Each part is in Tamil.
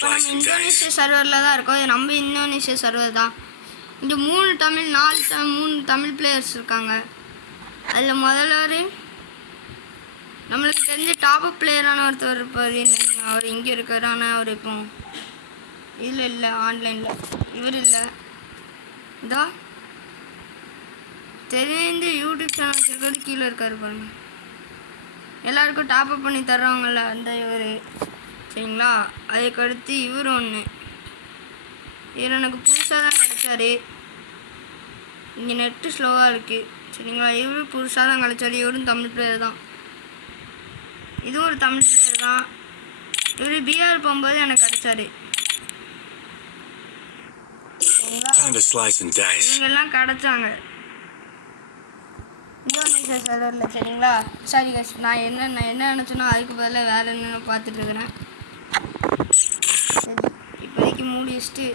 இப்போ நம்ம இந்தோனேஷியா சர்வரில் தான் இருக்கோம். இது நம்ம இந்தோனேஷியா சர்வர் தான். இங்கே 3 தமிழ் பிளேயர்ஸ் இருக்காங்க. அதில் முதல்ல நம்மளுக்கு தெரிஞ்ச டாப் பிளேயரான ஒருத்தர் இருப்பார். அவர் இங்கே இருக்கார். ஆனால் அவர் இப்போ இல்லை ஆன்லைனில் இவர் இல்லை. இதா தெரிந்த யூடியூப் சேனல் வச்சுருக்கிறது கீழே இருக்கார் பாருங்க. எல்லாருக்கும் டாப்அப் பண்ணி தர்றவங்கள அந்த இவர் சரிங்களா. அதுக்கடுத்து இவர் ஒன்று இவர் எனக்கு புதுசாக தான் கிடச்சாரு. இங்கே நெட்டு ஸ்லோவாக இருக்குது சரிங்களா. இவரும் புதுசாக தான் கிடச்சாரு. இவரும் தமிழ் பிளேயர் தான். இதுவும் ஒரு தமிழ் பிளேயர் தான். இவர் பிஆர் போகும்போது எனக்கு கிடச்சாரு இவங்கெல்லாம் கிடச்சாங்க இந்தோனேஷியா சர்வரில் சரிங்களா. சாரி கஸ், நான் என்ன நினச்சேன்னா அதுக்கு பதிலாக வேறு என்னென்ன பார்த்துட்டு இருக்கிறேன். சரி இப்போதைக்கு மூடி வச்சுட்டு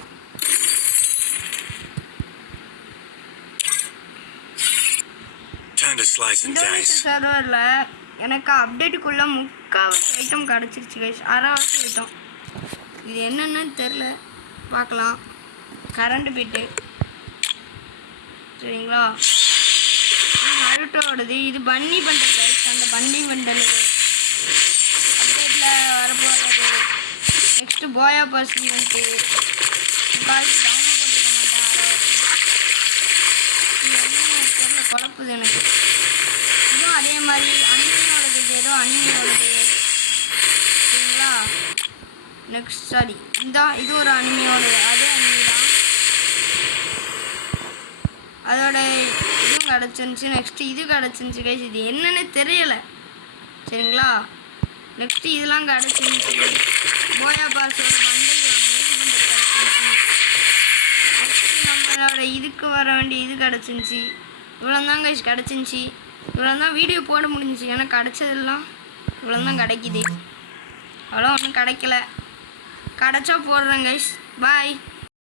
இந்தோனேஷியா சர்வரில் எனக்கு அப்டேட்டுக்குள்ளே 3/4 ஐட்டம் கிடச்சிருச்சு கைஸ். 1/2 ஐட்டம். இது என்னென்னு தெரில, பார்க்கலாம். கரண்ட் பிட்டு சரிங்களா. நருட்டோடது இது பன்னி பண்டல் கைஸ். அந்த பன்னி பண்டல் அப்டேட்டில் வரப்போகிறது. நெக்ஸ்ட்டு போயா பர்ஸ் ஈவெண்ட்டு காலேஜ் டவுன்லோட் பண்ணிருக்க மாட்டேன். இது என்ன தெரியல, குழப்புது எனக்கு. இதுவும் அதே மாதிரி அனிமையோடது, ஏதோ அனிமையோடது சரிங்களா. நெக்ஸ்ட் சாரி இது ஒரு அனிமையோடது, அதே அனிமை தான். அதோட இதுவும் கிடச்சிருந்துச்சி. நெக்ஸ்ட்டு இது கிடச்சிருந்துச்சி கைஸ். இது என்னென்னு தெரியலை சரிங்களா. நெக்ஸ்ட்டு இதெல்லாம் கிடச்சிருந்துச்சி. போயா பாஸோட பண்டல் நெக்ஸ்ட்டு நம்மளோட இதுக்கு வர வேண்டிய இது கிடச்சிருந்துச்சி. இவ்வளோ தான் கைஸ் கிடச்சிருந்துச்சி. இவ்வளோ தான் வீடியோ போட முடிஞ்சிச்சு. ஏன்னா கிடச்சதெல்லாம் இவ்வளோ தான் கிடைக்கிது. அவ்வளோ ஒன்றும் கிடைக்கல. கிடச்சா போடுறேன் கைஸ். பாய்.